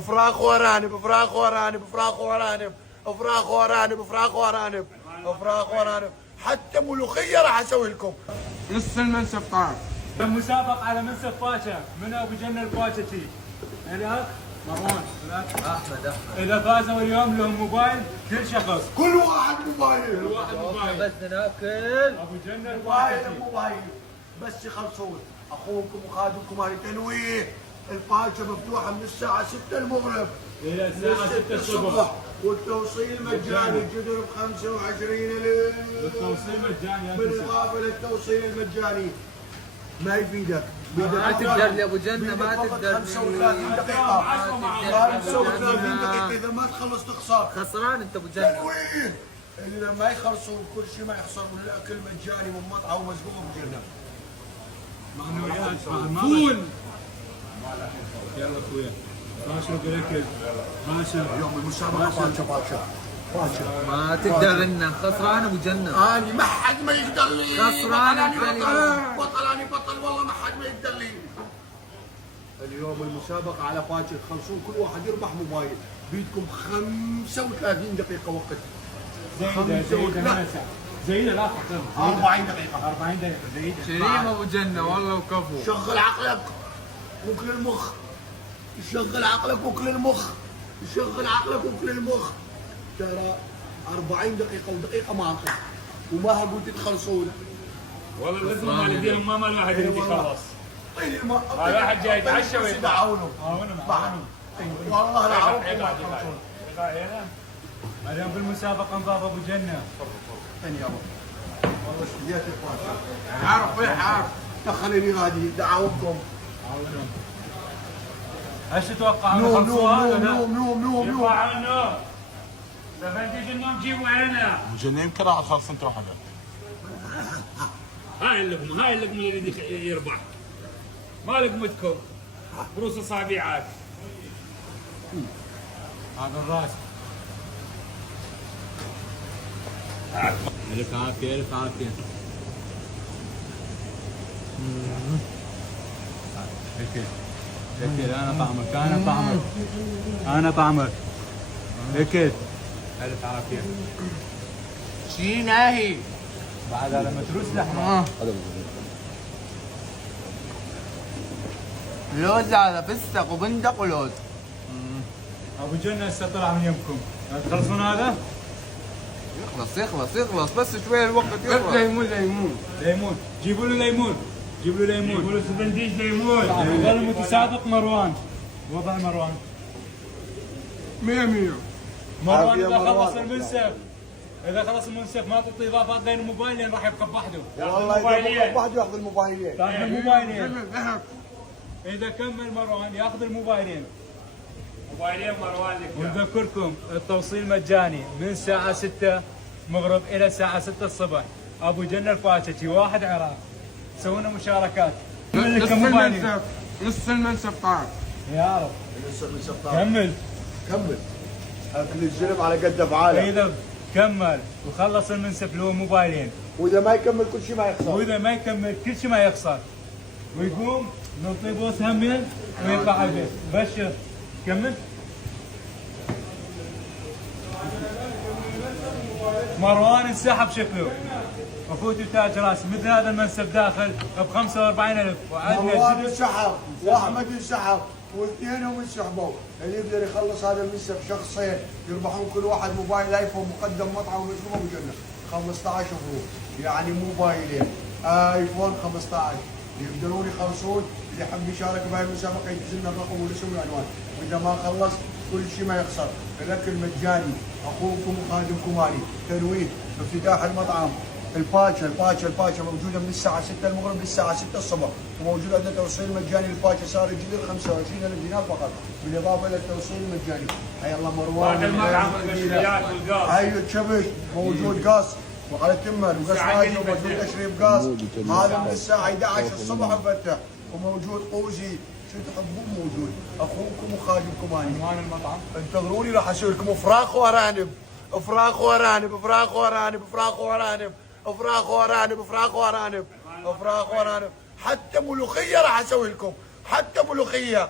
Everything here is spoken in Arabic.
فراخ وارانب، فراخ وارانب، فراخ وارانب، فراخ وارانب، فراخ وارانب، فراخ وارانب، حتى ملوخيه راح اسوي لكم. نص المنسف طار. مسابقة على منسف باشا من ابو جنة الباشتي. هناك مروان هناك احمد. اذا فازوا اليوم لهم موبايل كل شخص. كل واحد موبايل. كل واحد موبايل. بس ناكل ابو جنة موبايل موبايل بس يخلصون. اخوكم وخادمكم هذه تنويه. الباشا مفتوحه من الساعه 6 المغرب الى الساعة 6 الصبح. والتوصيل مجاني. الجدر ب 25,000. التوصيل مجاني يا بالاضافه للتوصيل المجاني. ما يفيدك. ما تقدر يا ابو جنة، ما تقدر. 35 دقيقة. 35 دقيقة إذا ما تخلص تخسر. خسران انت ابو جنة. تنويه. اللي ما يخلصون كل شيء ما يخسر، والاكل مجاني من مطعم ومسقوم ابو جنة. معنويات فول. يلا اخويا باشا بالاكل باشا. يوم المسابقة باشا. ما تقدر لنا. خسران ابو جنة. اني ما حد ما يقدر لي. خسران اني اليوم. بطل اني بطل والله ما حد ما يقدر لي. اليوم المسابقة على باكر خلصون كل واحد يربح موبايل. بيدكم 35 دقيقة وقت. زيدة لا تحترم. 40 دقيقة. 40 دقيقة زيدة. كريم ابو جنة والله وكفو. شغل عقلك وكل المخ. شغل عقلك وكل المخ. شغل عقلك وكل المخ. ترى 40 دقيقة ودقيقة ما أخذ وما قلت تخلصون. والله الأزمة مال يديهم ما مال واحد يجي يخلص. هذا واحد جاي يتعشى ويطلع. دعونه. والله لا أعرفكم. اليوم في المسابقة انضاف ابو جنة. والله شديت الباشا. عارف دخلني غادي دعوكم. ايش تتوقع؟ نوم يطلع النوم. لما تيجي النوم جيبوا هنا. ابو جنة يمكن راح تخلص انت وحدك. هاي اللقمة اللي يربح. ما لقمتكم. بروس اصابيعات. هذا الراس. الف عافية الف عافية. اكل انا طعمك اكل. الف عافية. شي ناهي بعد على متروس لحمة. لوز على فستق وبندق ولوز. ابو جنة هسه طلع من يمكم. تخلصون هذا؟ يخلص بس شوي الوقت يخلص. ليمون جيبوا له ليمون. جيبوا له سفنديش ليمون. والله المتسابق مروان. وضع مروان 100 مروان اذا خلص المنسف. اذا خلص المنسف ما تعطي اضافات بين الموبايلين راح يبقى بوحده. والله اذا واحد ياخذ الموبايلين. تاخذ الموبايلين. اذا كمل مروان ياخذ الموبايلين. مروان لك. ونذكركم التوصيل مجاني من الساعة 6 مغرب الى الساعة 6 الصبح. ابو جنة الفاشتي واحد عراق. سوونا مشاركات. نص المنسف طار. يا رب. نص المنسف طار. كمل. اكل الزلم على قد افعاله. اذا كمل وخلص المنسف اللي هو موبايلين. واذا ما يكمل كل شيء ما يخسر. واذا ما يكمل كل شيء ما يخسر. ويقوم نعطيه بوس همين ويطلع على البيت. بشر كمل. مروان انسحب شكله. اخوتي تاج راس مثل هذا المنسف داخل ب 45,000 مروان انسحب واحمد انسحب واثنينهم انسحبوا. اللي يقدر يخلص هذا المنسف شخصين يربحون كل واحد موبايل ايفون مقدم مطعم ومسلوب ابو جنة 15 فروض. يعني موبايلين ايفون 15 يقدرون يخلصون. اللي يحب يشارك بهاي المسابقه يدز لنا الرقم والاسم والعنوان. واذا ما خلص كل شيء ما يخسر. الاكل مجاني. اخوكم وخادمكم هاني تنويه افتتاح المطعم. الباشا موجوده من الساعه 6 المغرب للساعه 6 الصبح. وموجود عندنا توصيل مجاني. الباشا صار الجدر 25,000 دينار فقط بالاضافه الى التوصيل المجاني. حي الله مروان. المطعم والقشريات والقاص. هاي الشبش موجود قاص وعلى تمر وقص ماجي وموجود تشريب قاص. هذا من الساعه 11 الصبح مفتح. وموجود قوزي شو تحبون موجود. اخوكم وخادمكم هاني. عنوان المطعم انتظروني راح اسوي لكم فراخ وارانب. فراخ وارانب فراخ وارانب فراخ وارانب فراخ وارانب فراخ وارانب فراخ وارانب. حتى ملوخيه راح اسوي لكم. حتى ملوخيه.